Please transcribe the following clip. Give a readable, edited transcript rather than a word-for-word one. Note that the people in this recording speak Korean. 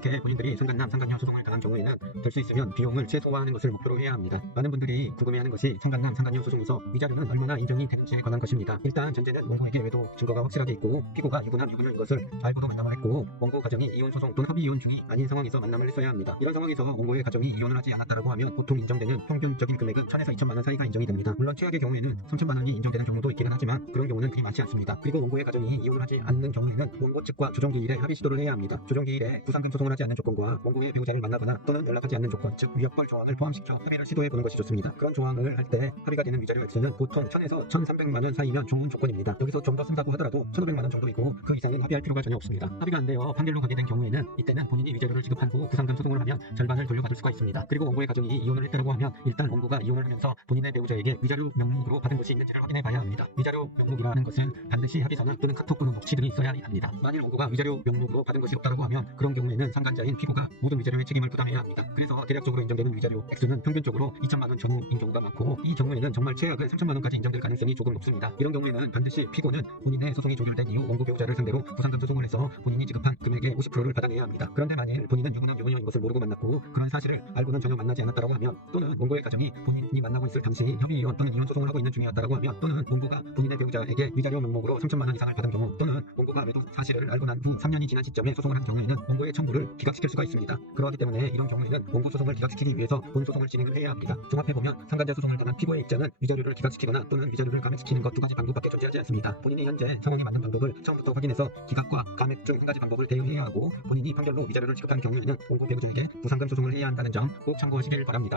이렇게 본인들이 상간남, 상간녀 소송을 당한 경우에는 될 수 있으면 비용을 최소화하는 것을 목표로 해야 합니다. 많은 분들이 궁금해하는 것이 상간남, 상간녀 소송에서 위자료는 얼마나 인정이 되는지에 관한 것입니다. 일단 전제는 원고에게 외도 증거가 확실하게 있고 피고가 유부남, 유부녀인 것을 알고도 만남을 했고 원고 가정이 이혼 소송 또는 합의 이혼 중이 아닌 상황에서 만남을 했어야 합니다. 이런 상황에서 원고의 가정이 이혼을 하지 않았다고 하면 보통 인정되는 평균적인 금액은 1,000에서 2천만 원 사이가 인정이 됩니다. 물론 최악의 경우에는 3천만 원이 인정되는 경우도 있기는 하지만 그런 경우는 그리 많지 않습니다. 그리고 원고의 가정이 이혼을 하지 않는 경우에는 원고 측과 조정기일에 합의 시도를 해야 합니다. 조정기일에 부상금 소송을 하지 않는 조건과 원고의 배우자를 만나거나 또는 연락하지 않는 조건, 즉 위협벌 조항을 포함시켜 합의를 시도해보는 것이 좋습니다. 그런 조항을 할 때 합의가 되는 위자료 액수는 보통 1,000에서 1,300만 원 사이면 좋은 조건입니다. 여기서 좀 더 쓴다고 하더라도 1,500만 원 정도이고 그 이상은 합의할 필요가 전혀 없습니다. 합의가 안 되어 판결로 가게 된 경우에는 이때는 본인이 위자료를 지급한 후 부상금 소송을 하면 절반을 돌려받을 수가 있습니다. 그리고 원고의 가정이 이혼을 했다고 하면 일단 원고가 이혼을 하면서 본인의 배우자에게 위자료 명목으로 받은 것이 있는지를 확인해 봐야 합니다. 위자료 명목이라는 것은 반드시 합의서나 또는 카톡 또는 녹취 등이 있어야 합니다. 만일 원고가 위자료 명목으로 받은 것이 없다고 하면 그런 경우에는 상간자인 피고가 모든 위자료의 책임을 부담해야 합니다. 그래서 대략적으로 인정되는 위자료 액수는 평균적으로 2천만 원 전후인 경우가 많고 이 경우에는 정말 최악은 3천만 원까지 인정될 가능성이 조금 높습니다. 이런 경우에는 반드시 피고는 본인의 소송이 조율된 이후 원고 배우자를 상대로 부상금 소송을 해서 본인이 지급한 금액의 50%를 받아내야 합니다. 그런데 만일 본인은 유부남, 유부녀인 것을 모르고 만났고 그런 사실을 알고는 전혀 만나지 않았다고 하면 또는 원고의 가정이 본인이 만나고 있을 당시 협의 이혼 또는 이혼 소송을 하고 있는 중이었다고 하면 또는 원고가 본인의 배우자에게 위자료 명목으로 3천만 원 이상을 받은 경우 또는 원고가 외도 사실을 알고 난 후 3년이 지난 시점에 소송을 한 경우에는 원고의 청구를 기각시킬 수가 있습니다. 그렇기 때문에 이런 경우에는 원고 소송을 기각시키기 위해서 본 소송을 진행을 해야 합니다. 종합해보면 상간자 소송을 당한 피고의 입장은 위자료를 기각시키거나 또는 위자료를 감액시키는 것 두 가지 방법밖에 존재하지 않습니다. 본인이 현재 상황에 맞는 방법을 처음부터 확인해서 기각과 감액 중 한 가지 방법을 대응해야 하고 본인이 판결로 위자료를 지급한 경우에는 원고 배우자에게 부상금 소송을 해야 한다는 점 꼭 참고하시길 바랍니다.